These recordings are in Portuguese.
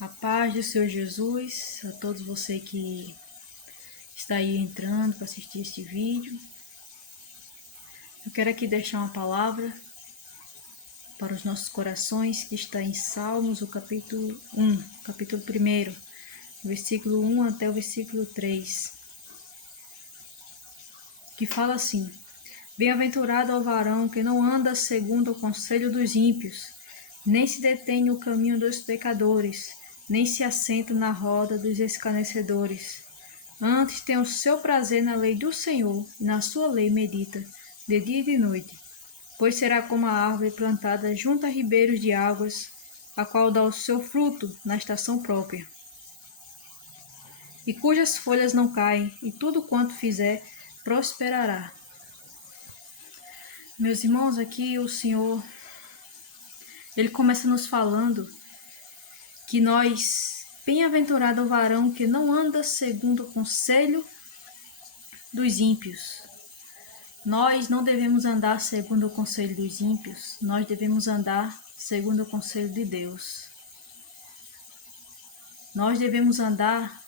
A paz do Senhor Jesus, a todos vocês que está aí entrando para assistir este vídeo. Eu quero aqui deixar uma palavra para os nossos corações, que está em Salmos, o capítulo 1, versículo 1 até o versículo 3, que fala assim: Bem-aventurado é o varão que não anda segundo o conselho dos ímpios, nem se detém no caminho dos pecadores, nem se assenta na roda dos escarnecedores. Antes tem o seu prazer na lei do Senhor, e na sua lei medita, de dia e de noite. Pois será como a árvore plantada junto a ribeiros de águas, a qual dá o seu fruto na estação própria, e cujas folhas não caem, e tudo quanto fizer prosperará. Meus irmãos, aqui o Senhor, Ele começa nos falando que bem-aventurado é o varão que não anda segundo o conselho dos ímpios. Nós não devemos andar segundo o conselho dos ímpios, nós devemos andar segundo o conselho de Deus. Nós devemos andar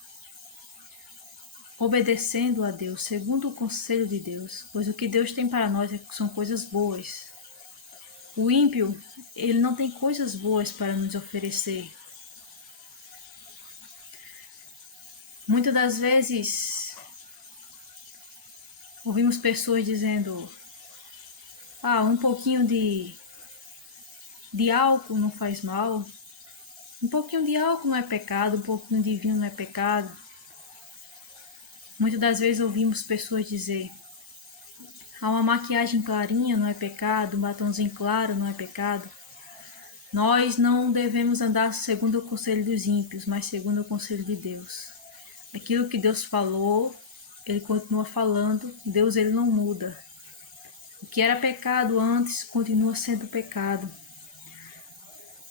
obedecendo a Deus, segundo o conselho de Deus, pois o que Deus tem para nós são coisas boas. O ímpio, ele não tem coisas boas para nos oferecer. Muitas das vezes, ouvimos pessoas dizendo: um pouquinho de álcool não faz mal, um pouquinho de álcool não é pecado, um pouquinho de vinho não é pecado. Muitas das vezes ouvimos pessoas dizer: uma maquiagem clarinha não é pecado, um batonzinho claro não é pecado. Nós não devemos andar segundo o conselho dos ímpios, mas segundo o conselho de Deus. Aquilo que Deus falou, Ele continua falando. Deus, Ele não muda. O que era pecado antes continua sendo pecado.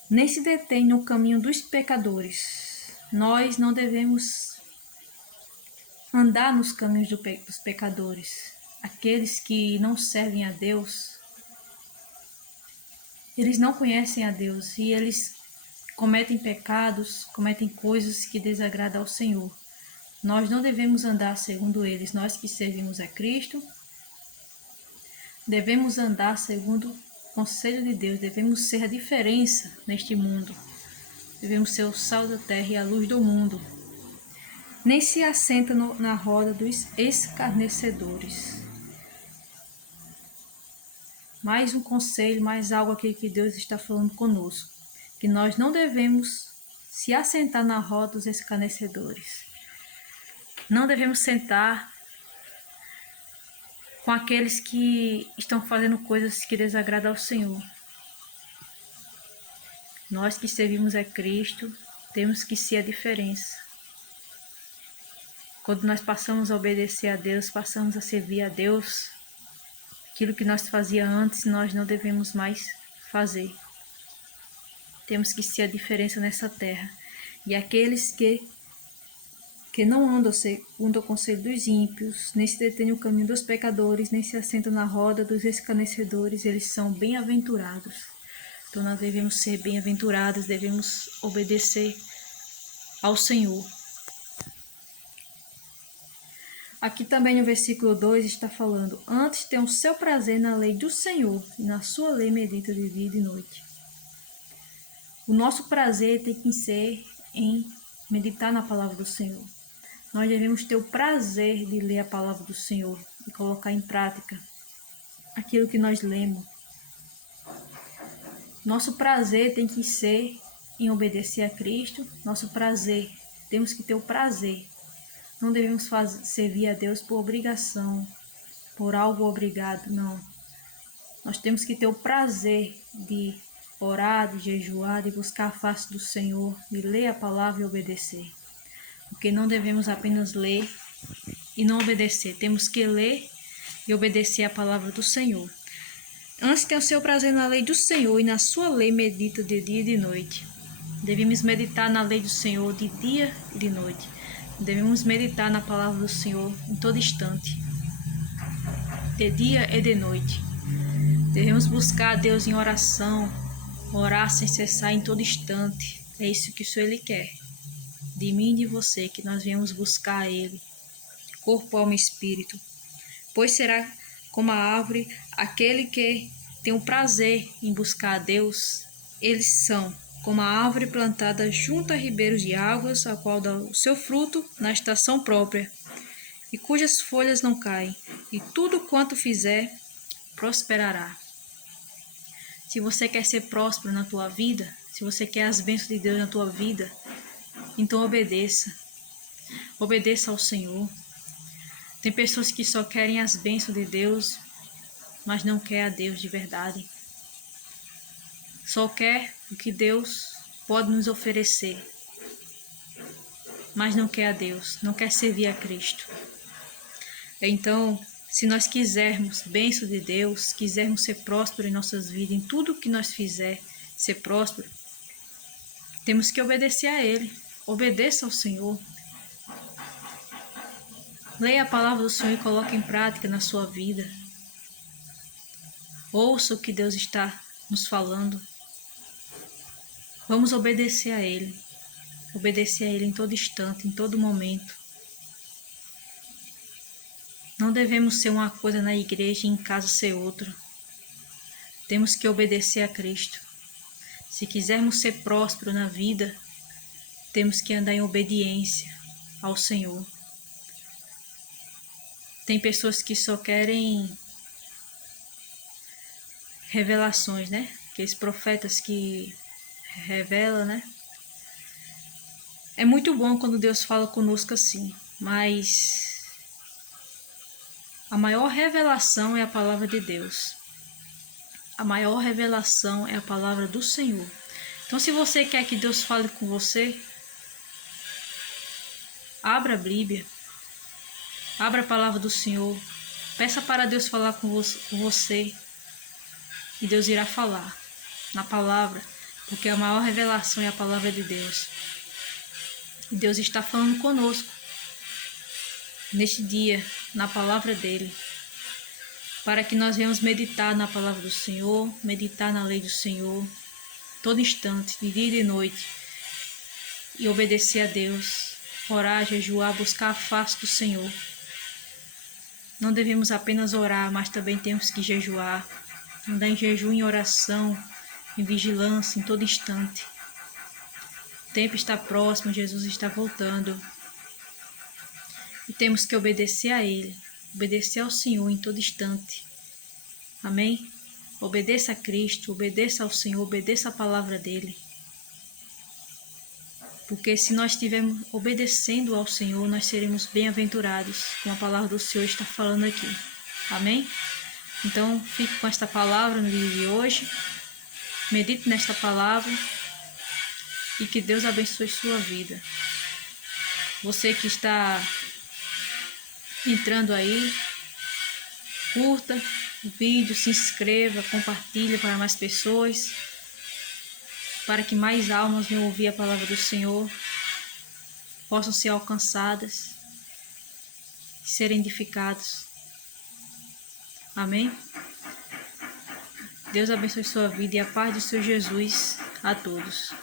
Nem se detém no caminho dos pecadores. Nós não devemos andar nos caminhos dos pecadores. Aqueles que não servem a Deus, eles não conhecem a Deus e eles cometem pecados, cometem coisas que desagradam ao Senhor. Nós não devemos andar segundo eles. Nós que servimos a Cristo, devemos andar segundo o conselho de Deus. Devemos ser a diferença neste mundo. Devemos ser o sal da terra e a luz do mundo. Nem se assenta na roda dos escarnecedores. Mais um conselho, mais algo aqui que Deus está falando conosco. Que nós não devemos se assentar na roda dos escarnecedores. Não devemos sentar com aqueles que estão fazendo coisas que desagradam ao Senhor. Nós que servimos a Cristo, temos que ser a diferença. Quando nós passamos a obedecer a Deus, passamos a servir a Deus, aquilo que nós fazíamos antes, nós não devemos mais fazer. Temos que ser a diferença nessa terra. E aqueles que não andam segundo o conselho dos ímpios, nem se detêm no caminho dos pecadores, nem se assentam na roda dos escarnecedores, eles são bem-aventurados. Então nós devemos ser bem-aventurados, devemos obedecer ao Senhor. Aqui também no versículo 2 está falando: Antes tem o seu prazer na lei do Senhor, e na sua lei medita de dia e de noite. O nosso prazer tem que ser em meditar na palavra do Senhor. Nós devemos ter o prazer de ler a palavra do Senhor e colocar em prática aquilo que nós lemos. Nosso prazer tem que ser em obedecer a Cristo. Nosso prazer, temos que ter o prazer. Não devemos servir a Deus por obrigação, por algo obrigado, não. Nós temos que ter o prazer de orar, de jejuar, de buscar a face do Senhor, de ler a palavra e obedecer. Porque não devemos apenas ler e não obedecer. Temos que ler e obedecer a palavra do Senhor. Antes tem o seu prazer na lei do Senhor, e na sua lei medita de dia e de noite. Devemos meditar na lei do Senhor de dia e de noite. Devemos meditar na palavra do Senhor em todo instante, de dia e de noite. Devemos buscar a Deus em oração, orar sem cessar em todo instante. É isso que o Senhor Ele quer. De mim e de você, que nós venhamos buscar Ele, corpo, alma e espírito. Pois será como a árvore aquele que tem o prazer em buscar a Deus. Eles são como a árvore plantada junto a ribeiros de águas, a qual dá o seu fruto na estação própria, e cujas folhas não caem, e tudo quanto fizer prosperará. Se você quer ser próspero na tua vida, se você quer as bênçãos de Deus na tua vida, então obedeça. Obedeça ao Senhor. Tem pessoas que só querem as bênçãos de Deus, mas não quer a Deus de verdade. Só quer o que Deus pode nos oferecer, mas não quer a Deus, não quer servir a Cristo. Então, se nós quisermos bênção de Deus, quisermos ser prósperos em nossas vidas, em tudo que nós fizer ser próspero, temos que obedecer a Ele. Obedeça ao Senhor. Leia a palavra do Senhor e coloque em prática na sua vida. Ouça o que Deus está nos falando. Vamos obedecer a Ele. Obedecer a Ele em todo instante, em todo momento. Não devemos ser uma coisa na igreja e em casa ser outra. Temos que obedecer a Cristo. Se quisermos ser prósperos na vida, temos que andar em obediência ao Senhor. Tem pessoas que só querem revelações, né? Aqueles profetas que revelam, né? É muito bom quando Deus fala conosco assim, mas a maior revelação é a palavra de Deus. A maior revelação é a palavra do Senhor. Então, se você quer que Deus fale com você, abra a Bíblia, abra a palavra do Senhor, peça para Deus falar com você e Deus irá falar na palavra, porque a maior revelação é a palavra de Deus. E Deus está falando conosco neste dia, na palavra dele, para que nós venhamos meditar na palavra do Senhor, meditar na lei do Senhor, todo instante, de dia e de noite, e obedecer a Deus, orar, jejuar, buscar a face do Senhor. Não devemos apenas orar, mas também temos que jejuar, andar em jejum, em oração, em vigilância, em todo instante. O tempo está próximo, Jesus está voltando. E temos que obedecer a Ele, obedecer ao Senhor em todo instante. Amém? Obedeça a Cristo, obedeça ao Senhor, obedeça a palavra dEle. Porque se nós estivermos obedecendo ao Senhor, nós seremos bem-aventurados, como a palavra do Senhor está falando aqui. Amém? Então, fique com esta palavra no dia de hoje. Medite nesta palavra e que Deus abençoe sua vida. Você que está entrando aí, curta o vídeo, se inscreva, compartilhe para mais pessoas, para que mais almas venham ouvir a palavra do Senhor, possam ser alcançadas e serem edificados. Amém? Deus abençoe sua vida e a paz do Senhor Jesus a todos.